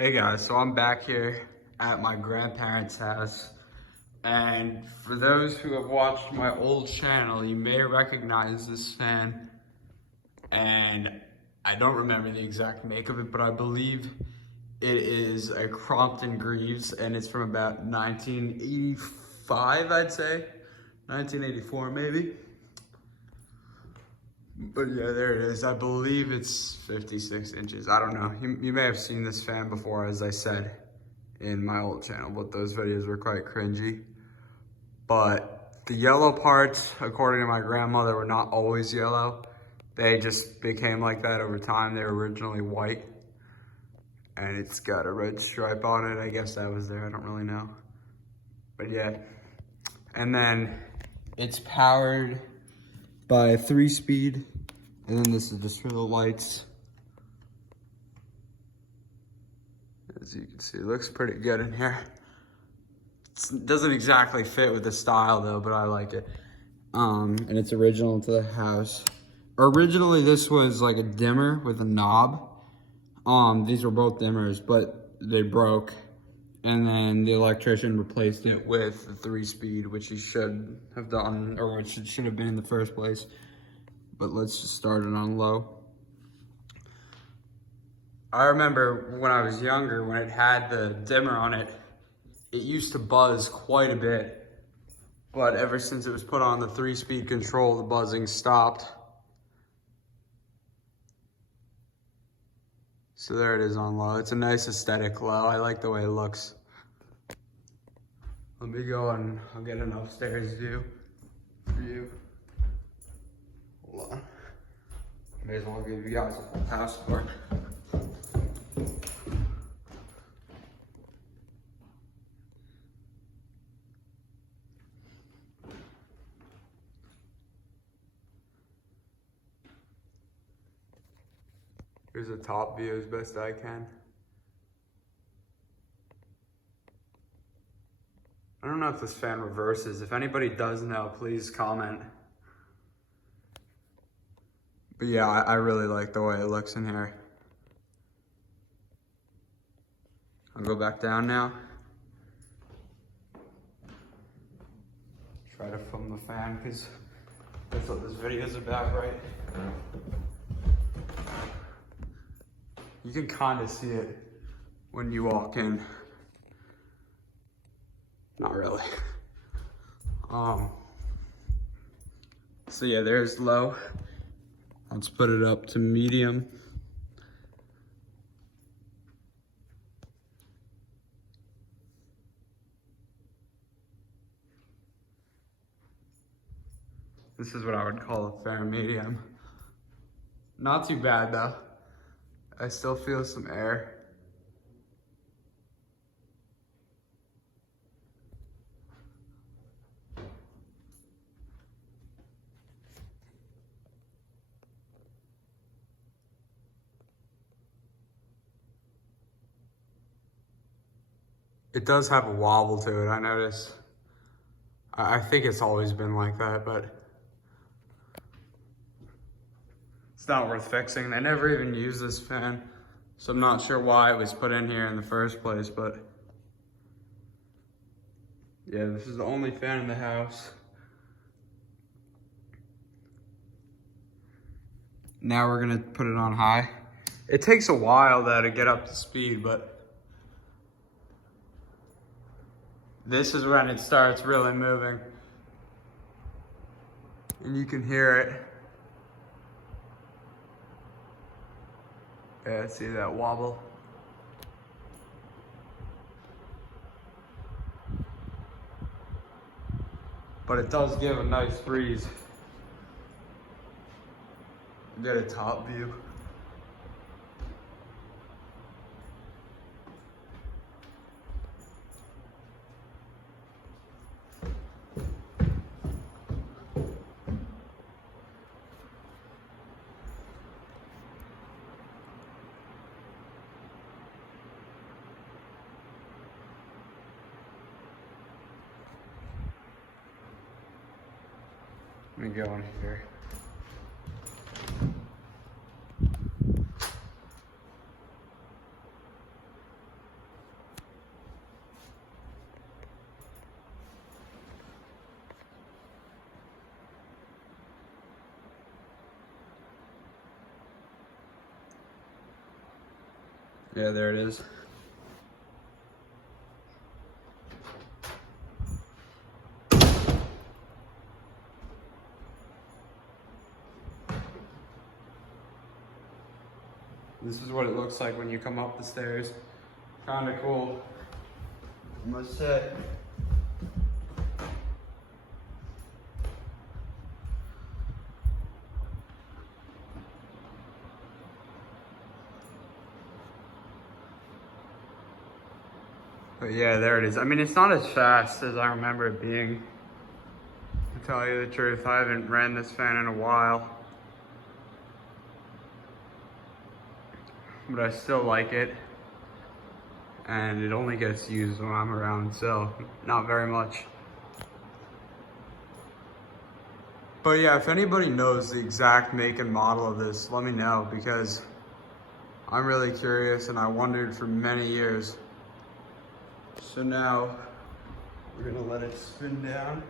Hey guys, so I'm back here at my grandparents' house, and for those who have watched my old channel, you may recognize this fan, and I don't remember the exact make of it, but I believe it is a Crompton Greaves, and it's from about 1985, I'd say, 1984 maybe. But yeah, there it is. I believe it's 56 inches. I don't know. You may have seen this fan before, as I said in my old channel, but those videos were quite cringy. But the yellow parts, according to my grandmother, were not always yellow. They just became like that over time. They were originally white. And it's got a red stripe on it. I guess that was there. I don't really know. But yeah. And then it's powered by a 3-speed, and then this is just for the lights. As you can see, it looks pretty good in here. It doesn't exactly fit with the style though, but I like it. And it's original to the house. Originally, this was like a dimmer with a knob. These were both dimmers, but they broke. And then the electrician replaced it with the 3-speed, which he should have done, or which it should have been in the first place. But let's just start it on low. I remember when I was younger, when it had the dimmer on it, it used to buzz quite a bit. But ever since it was put on the 3-speed control, the buzzing stopped. So there it is on low. It's a nice aesthetic low. I like the way it looks. Let me go and I'll get an upstairs view for you. Hold on. May as well give you guys a full house tour. Here's a top view as best I can. I don't know if this fan reverses. If anybody does know, please comment. But yeah, I really like the way it looks in here. I'll go back down now. Try to film the fan because that's what this video is about, right? You can kind of see it when you walk in. Not really. So yeah, there's low. Let's put it up to medium. This is what I would call a fair medium. Not too bad though. I still feel some air. It does have a wobble to it, I noticed. I think it's always been like that, but it's not worth fixing. They never even use this fan, so I'm not sure why it was put in here in the first place, but yeah, this is the only fan in the house. Now we're gonna put it on high. It takes a while though to get up to speed, but this is when it starts really moving. And you can hear it. Yeah, see that wobble? But it does give a nice breeze. Get a top view. Let me go in here. Yeah, there it is. This is what it looks like when you come up the stairs. Kinda cool, I must say. But yeah, there it is. I mean, it's not as fast as I remember it being. To tell you the truth, I haven't ran this fan in a while. But I still like it. And it only gets used when I'm around, so not very much. But yeah, if anybody knows the exact make and model of this, let me know, because I'm really curious and I wondered for many years. So now we're gonna let it spin down.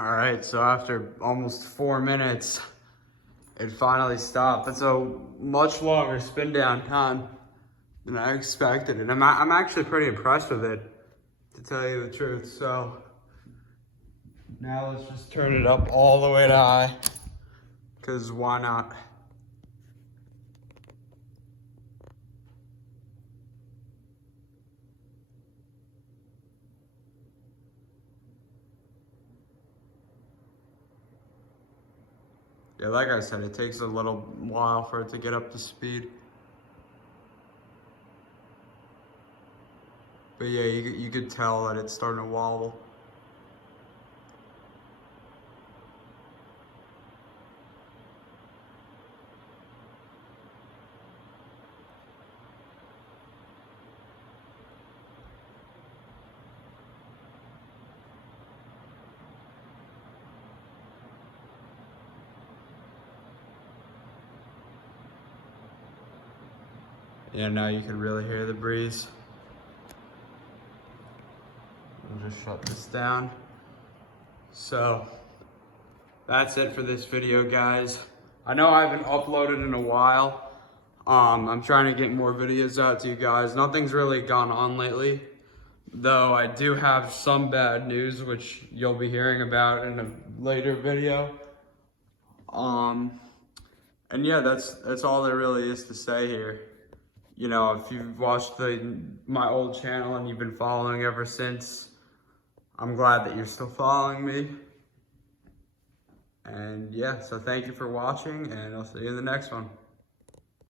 All right, so after almost 4 minutes, it finally stopped. That's a much longer spin down time than I expected. And I'm actually pretty impressed with it, to tell you the truth. So now let's just turn it up all the way to high, because why not? Yeah, like I said, it takes a little while for it to get up to speed. But yeah, you could tell that it's starting to wobble. Yeah, now you can really hear the breeze. I'll just shut this down. So that's it for this video, guys. I know I haven't uploaded in a while. I'm trying to get more videos out to you guys. Nothing's really gone on lately, though I do have some bad news, which you'll be hearing about in a later video. And yeah, that's all there really is to say here. You know, if you've watched my old channel and you've been following ever since, I'm glad that you're still following me. And yeah, so thank you for watching, and I'll see you in the next one.